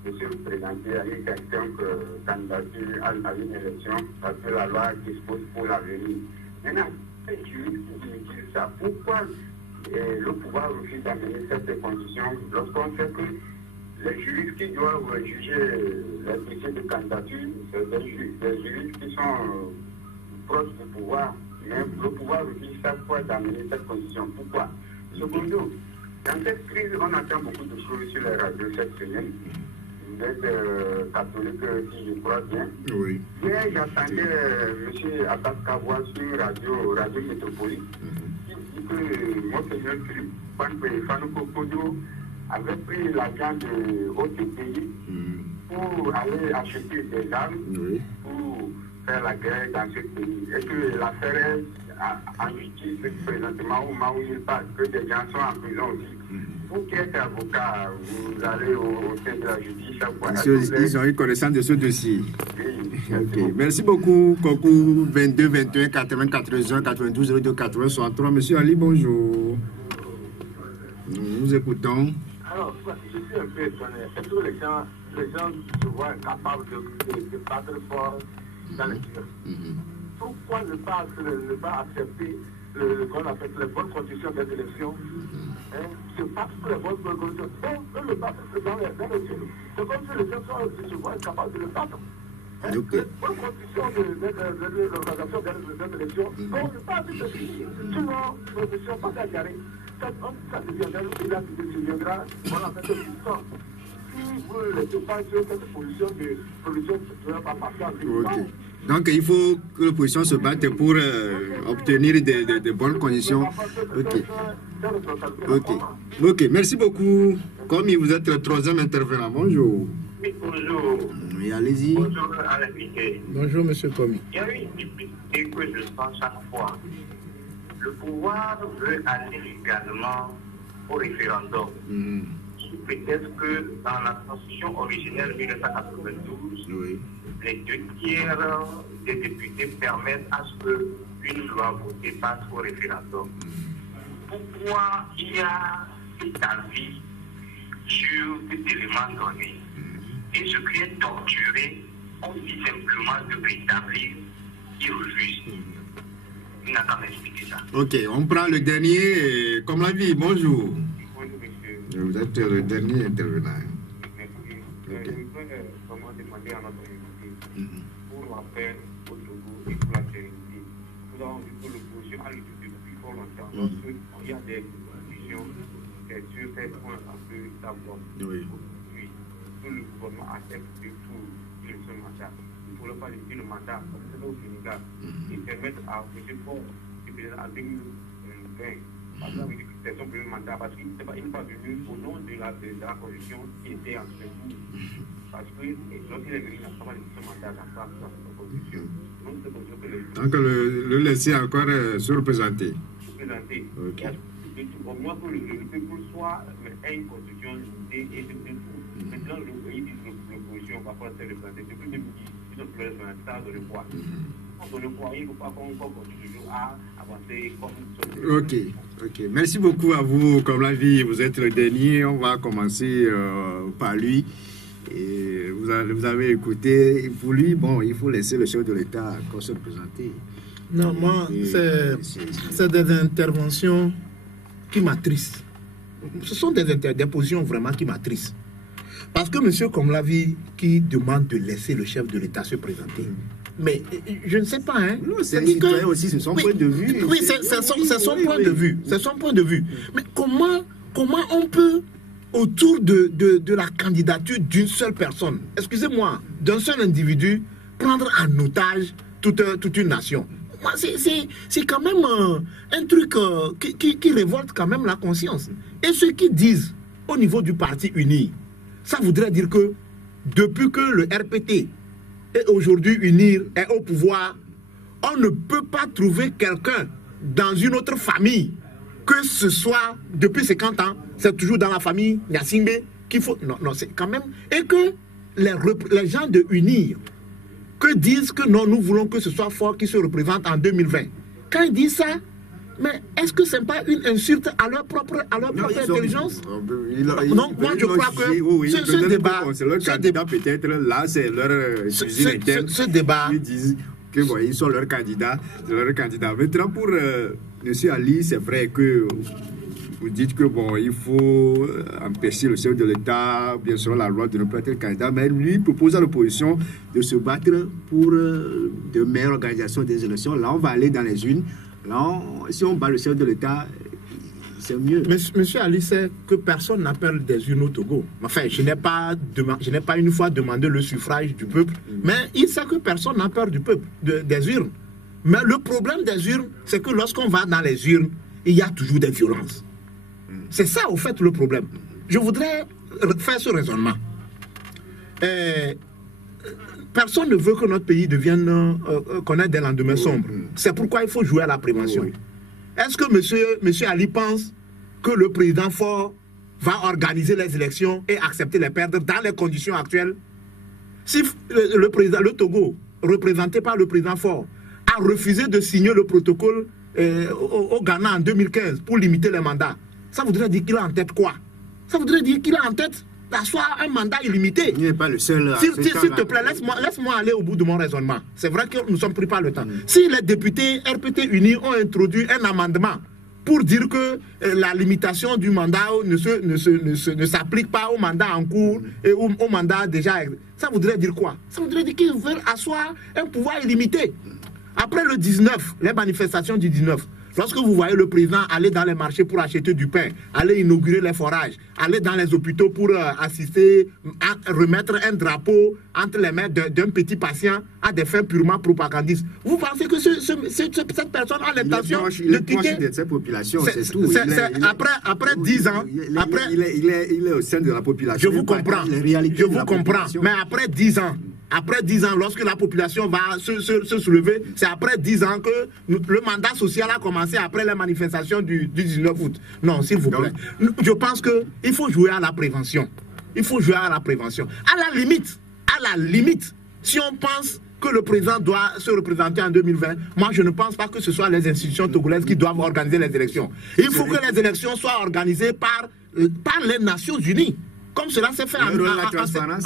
de se présenter à une quelconque candidature à une élection parce que la loi dispose pour l'avenir. Maintenant, les juristes qui disent ça, pourquoi le pouvoir refuse d'amener cette condition lorsqu'on sait que les juristes qui doivent juger les dossiers de candidature, c'est des juristes qui sont proches du pouvoir, mais le pouvoir refuse chaque fois d'amener cette condition. Pourquoi? Secondo, dans cette crise, on attend beaucoup de choses sur les radios cette semaine. Vous êtes catholique, si je crois bien. Oui. Hier, j'attendais M. Abbas Kavoua sur Radio Métropolis, qui dit que Monseigneur Philippe Fanou Kodo avait pris l'argent de OTPI pour aller acheter des armes pour faire la guerre dans ce pays. Et que l'affaire est en justice présentement au moment où il parle, que des gens sont en prison aussi. Vous qui êtes avocat, vous allez au sein de la justice chaque fois. Ils ont eu connaissance de ce dossier. Oui. Ok. Merci beaucoup, Kokou. 22, 21, 80, 81, 92, 02, 80, 63. Monsieur Ali, bonjour. Nous vous écoutons. Alors, je suis un peu étonné. Est-ce que les gens se voient capables de battre fort dans les tirs? Pourquoi ne pas accepter qu'on appelle les bonnes conditions des élections? Se battre pour les bonnes conditions. On le battre dans les tirs. C'est comme si les gens se voient capables de le battre. Les bonnes conditions de l'organisation des élections. On ne pas accepter ceci. Sinon, nous ne sommes pas déclarés. Ça deviendra, voilà, cette position. Si vous ne laissez pas sur cette position de la partielle, donc il faut que l'opposition se batte pour obtenir de bonnes conditions. Ok, merci beaucoup. Comme vous êtes le 3e intervenant, bonjour. Oui, bonjour. Oui, allez-y. Bonjour à l'invité. Bonjour, monsieur Komi. Il y a une difficulté que je sens chaque fois. Le pouvoir veut aller également au référendum. Sous prétexte que dans la constitution originelle de 1992, les 2/3 des députés permettent à ce qu'une loi votée passe au référendum. Pourquoi il y a cet avis sur des éléments donnés et ce qui est torturé, on dit simplement de rétablir qui refuse. Il n'a qu'à m'expliquer ça. Ok, on prend le dernier. Comme la vie, bonjour. Bonjour, monsieur. Vous êtes le dernier intervenant. Merci. Je voudrais vraiment demander à notre invité pour la paix au Togo et pour la sérénité. Nous avons vu que l'opposition a lutté depuis fort longtemps. Lorsqu'il y a des discussions, c'est sur ces points un peu d'accord. Aujourd'hui, que le gouvernement accepte de tout ce mandat. Il ne faudrait pas laisser le mandat, comme c'est au Sénégal, et permettre à M. Ford de président en 2020. Parce que c'est son premier mandat, parce qu'il n'est pas venu au nom de la constitution qui était en train de parce que lorsqu'il est venu, il n'a pas laissé son mandat dans la constitution. Donc c'est comme ça que donc le laisser encore se représenter. Okay. Au moins que le peuple soit ait une constitution et de tout. Maintenant, le pays dit l'opposition va pas se représenter. Depuis 2010, ils ont fait ça de le poids. On le poids, il ne faut pas qu'on continue toujours à avancer comme ça. Ok, Ok, merci beaucoup à vous, comme la vie, vous êtes le dernier, on va commencer par lui. Et vous avez écouté, pour lui, bon, il faut laisser le chef de l'État se présenter. Non, moi, c'est des interventions qui m'attristent. Ce sont des positions vraiment qui m'attristent. Parce que monsieur Komlavi qui demande de laisser le chef de l'État se présenter. Mais je ne sais pas, hein. Non, c'est un citoyen aussi, c'est son point de vue. Oui, c'est son point de vue. C'est son point de vue. Mais comment on peut, autour de la candidature d'une seule personne, excusez-moi, d'un seul individu, prendre en otage toute une nation? Moi, c'est quand même un truc qui révolte quand même la conscience. Et ceux qui disent au niveau du parti uni, ça voudrait dire que depuis que le RPT est aujourd'hui unir est au pouvoir, on ne peut pas trouver quelqu'un dans une autre famille, que ce soit depuis 50 ans, c'est toujours dans la famille Nyasingbe qu'il faut... Non, c'est quand même... Et que les gens de unir, que disent que non, nous voulons que ce soit Faure qui se représente en 2020. Quand ils disent ça, mais est-ce que ce n'est pas une insulte à leur propre intelligence? Non, moi je crois que ce débat... C'est leur candidat peut-être, là c'est leur usine interne. Ce débat... Ils disent que bon, ils sont leurs candidats. Maintenant pour M. Ali, c'est vrai que vous dites que bon, il faut empêcher le chef de l'État, bien sûr la loi, de ne pas être candidat, mais lui propose à l'opposition de se battre pour de meilleures organisations des élections. Là, on va aller dans les urnes. Là, si on bat le chef de l'État, c'est mieux. Monsieur Ali sait que personne n'appelle des urnes au Togo. Enfin, je n'ai pas une fois demandé le suffrage du peuple, mais il sait que personne n'a peur du peuple, des urnes. Mais le problème des urnes, c'est que lorsqu'on va dans les urnes, il y a toujours des violences. C'est ça, au fait, le problème. Je voudrais faire ce raisonnement. Personne ne veut que notre pays devienne connaître des lendemains sombres. C'est pourquoi il faut jouer à la prévention. Est-ce que monsieur Ali pense que le président Faure va organiser les élections et accepter les perdre dans les conditions actuelles? Si le Togo, représenté par le président Faure, a refusé de signer le protocole au Ghana en 2015 pour limiter les mandats, ça voudrait dire qu'il a en tête quoi? Ça voudrait dire qu'il a en tête d'asseoir un mandat illimité. Il n'est pas le seul. S'il te plaît, laisse-moi aller au bout de mon raisonnement. C'est vrai que nous ne sommes pris par le temps. Si les députés RPT unis ont introduit un amendement pour dire que la limitation du mandat ne s'applique pas au mandat en cours et au mandat déjà, ça voudrait dire quoi? Ça voudrait dire qu'ils veulent asseoir un pouvoir illimité. Après le 19, les manifestations du 19, lorsque vous voyez le président aller dans les marchés pour acheter du pain, aller inaugurer les forages, aller dans les hôpitaux pour assister, à remettre un drapeau entre les mains d'un petit patient à des fins purement propagandistes, vous pensez que cette personne a l'intention de quitter cette population? C'est tout. Après 10 ans, il est au sein de la population. Je vous comprends. Mais après 10 ans, lorsque la population va se soulever, c'est après 10 ans que le mandat social a commencé après les manifestations du 19 août. Non, s'il vous plaît. Je pense qu'il faut jouer à la prévention. À la limite, si on pense que le président doit se représenter en 2020, moi je ne pense pas que ce soit les institutions togolaises qui doivent organiser les élections. Il faut que les élections soient organisées par les Nations Unies. Comme cela s'est fait en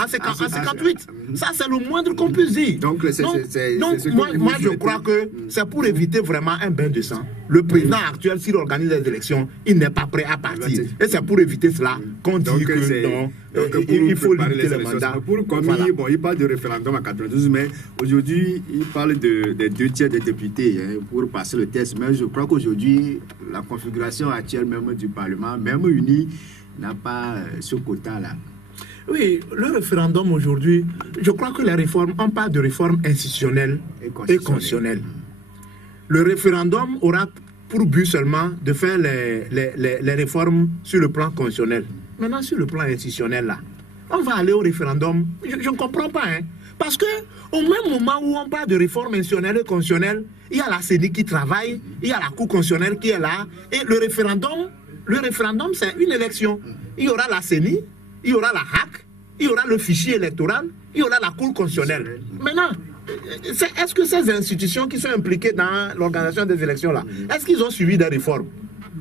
58. Ça, c'est le moindre qu'on puisse dire. Donc moi, je crois que c'est pour éviter vraiment un bain de sang. Le président actuel, s'il organise les élections, il n'est pas prêt à partir. Et c'est pour éviter cela qu'on dit que non, il faut limiter le mandat. Il parle de référendum en 92, mais aujourd'hui, il parle des 2 tiers des députés pour passer le test. Mais je crois qu'aujourd'hui, la configuration actuelle même du Parlement, même uni, n'a pas ce quota-là. Oui, le référendum aujourd'hui, je crois que les réformes, on parle de réformes institutionnelles et constitutionnelles. Le référendum aura pour but seulement de faire les réformes sur le plan constitutionnel. Maintenant, sur le plan institutionnel, là, on va aller au référendum. Je ne comprends pas, hein. Parce que au même moment où on parle de réforme institutionnelle et constitutionnelle, il y a la CENI qui travaille, il y a la Cour constitutionnelle qui est là, et le référendum, c'est une élection. Il y aura la CENI, il y aura la HAC, il y aura le fichier électoral, il y aura la Cour constitutionnelle. Maintenant, est-ce que ces institutions qui sont impliquées dans l'organisation des élections-là, est-ce qu'ils ont suivi des réformes?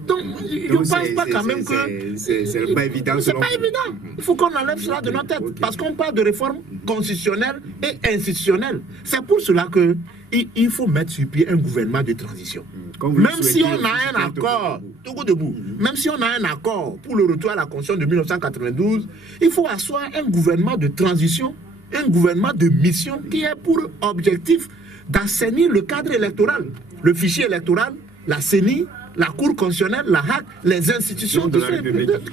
Donc, je ne pense pas quand même que... C'est pas évident. C'est pas évident. Il faut qu'on enlève cela de notre tête. Parce qu'on parle de réforme constitutionnelle et institutionnelle. C'est pour cela qu'il faut mettre sur pied un gouvernement de transition. Même si on a un accord, Togo debout, même si on a un accord pour le retour à la Constitution de 1992, il faut asseoir un gouvernement de transition, un gouvernement de mission qui ait pour objectif d'assainir le cadre électoral, le fichier électoral, la CENI, la Cour constitutionnelle, la HAC, les institutions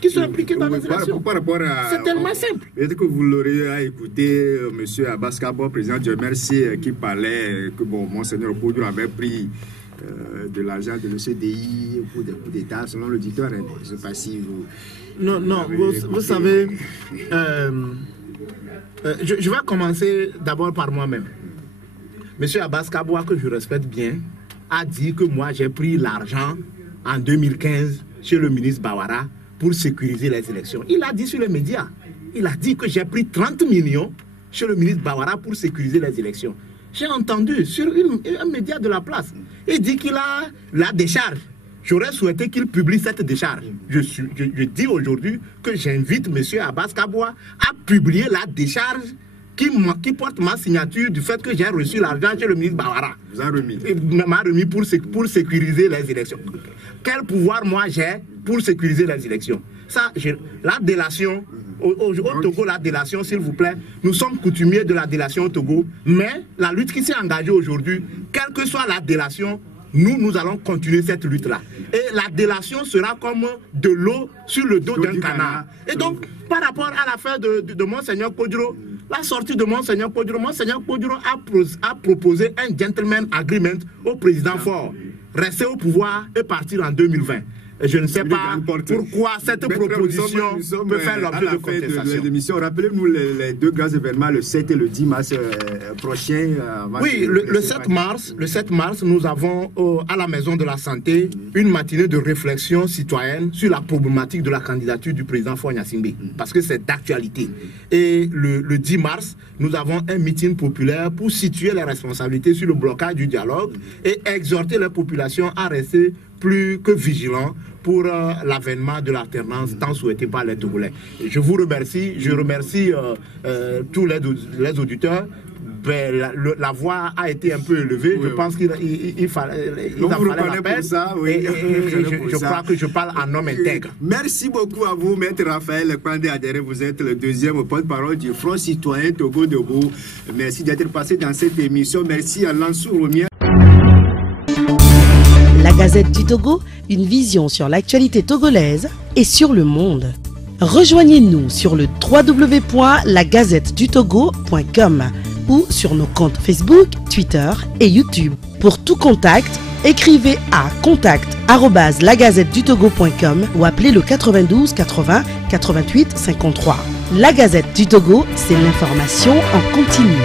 qui sont impliquées dans les élections. C'est tellement simple. Est-ce que vous l'aurez écouté, M. Abbas Kabo, président du MRC, qui parlait que bon, Monseigneur Kodjo avait pris de l'argent de l'OCDI pour des coups d'État, selon l'auditeur. Je ne sais pas si vous... Non, vous savez, je vais commencer d'abord par moi-même. M. Abbas Kabo, que je respecte bien, a dit que moi j'ai pris l'argent en 2015 chez le ministre Bawara pour sécuriser les élections. Il a dit sur les médias, il a dit que j'ai pris 30 millions chez le ministre Bawara pour sécuriser les élections. J'ai entendu sur un média de la place, il dit qu'il a la décharge. J'aurais souhaité qu'il publie cette décharge. Je dis aujourd'hui que j'invite M. Abbas Kaboua à publier la décharge qui porte ma signature du fait que j'ai reçu l'argent chez le ministre Bawara. Vous avez remis? Il m'a remis pour sécuriser les élections. Quel pouvoir moi j'ai pour sécuriser les élections? Ça, la délation, au Togo, la délation, s'il vous plaît, nous sommes coutumiers de la délation au Togo, mais la lutte qui s'est engagée aujourd'hui, quelle que soit la délation, nous allons continuer cette lutte-là. Et la délation sera comme de l'eau sur le dos d'un canard. Et donc, par rapport à l'affaire de Monseigneur Kodjo, la sortie de Monseigneur Kodjo a proposé un gentleman agreement au président Faure, rester au pouvoir et partir en 2020. Et je ne sais pas pourquoi cette proposition peut faire l'objet de contestation. Rappelez-nous les deux grands événements, le 7 et le 10 mars prochain. Oui, le 7 mars, nous avons à la Maison de la Santé une matinée de réflexion citoyenne sur la problématique de la candidature du président Faure Gnassingbé, parce que c'est d'actualité. Et le 10 mars, nous avons un meeting populaire pour situer les responsabilités sur le blocage du dialogue et exhorter les populations à rester plus que vigilants pour l'avènement de l'alternance tant souhaité par les Togolais. Je vous remercie, je remercie tous les auditeurs. La voix a été un peu élevée, je pense qu'il fallait la peine. Je crois que je parle en homme intègre. Merci beaucoup à vous, Maître Raphaël Kpandé Adere. Vous êtes le deuxième porte-parole du Front Citoyen Togo debout. Merci d'être passé dans cette émission. Merci à Lansou Romier. La Gazette du Togo, une vision sur l'actualité togolaise et sur le monde. Rejoignez-nous sur le www.lagazettedutogo.com ou sur nos comptes Facebook, Twitter et YouTube. Pour tout contact, écrivez à contact@lagazettedutogo.com ou appelez le 92 80 88 53. La Gazette du Togo, c'est l'information en continu.